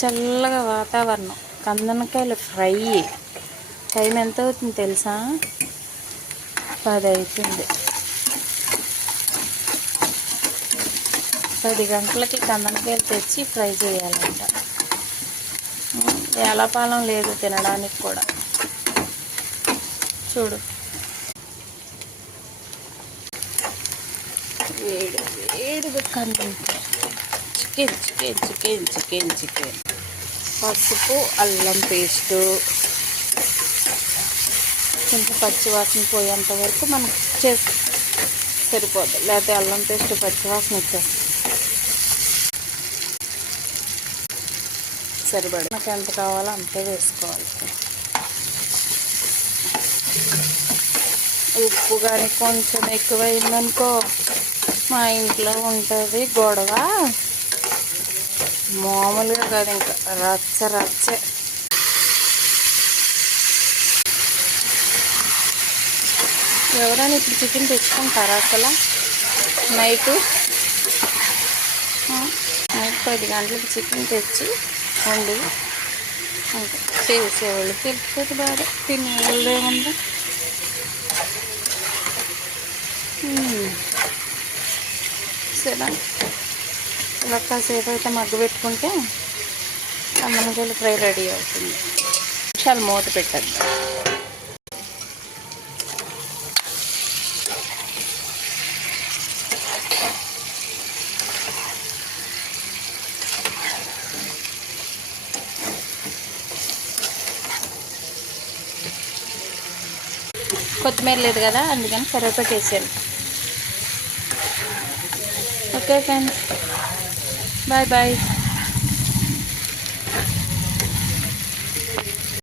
చల్లగా వాతావరణం. కందనకాయలు fry. Time ఎంత అవుతుంది తెలుసా? 10 అవుతుంది. 10 గంటలకి కందనకాయలు తెచ్చి ఫ్రై చేయాలంట. ఏలపాలం లేదు తినడానికి కూడా. చూడు, వేడిగా కందనకాయ. చికెన్. పసుపు, అల్లం పేస్టు, కొంచెం పచ్చివాసన పోయేంత వరకు మనం చేసి సరిపోద్ది. లేకపోతే అల్లం పేస్ట్ పచ్చివాసన వచ్చేస్తుంది. సరిపడి నాకు ఎంత కావాలో అంతే వేసుకోవాలి. ఉప్పు కానీ కొంచెం ఎక్కువైందనుకో మా ఇంట్లో ఉంటుంది గొడవ. మామూలుగా కాదు, ఇంకా రచ్చే. ఎవరైనా ఇప్పుడు చికెన్ తెచ్చుకుంటారా అసలు? నైట్ 10 గంటలకి చికెన్ తెచ్చి వండి చేసేవాళ్ళు తెలుస్తుంది. బాగా తినేవాళ్ళు ఏముంది. సరే, ఇలా కాసేపు అయితే మగ్గు పెట్టుకుంటే కందనకాయలు ఫ్రై రెడీ అవుతుంది. చాలా మూత పెట్టద్దు. కొత్తిమీర లేదు కదా, అందుకని కరివేపాకు వేసాను. Okay friends, bye.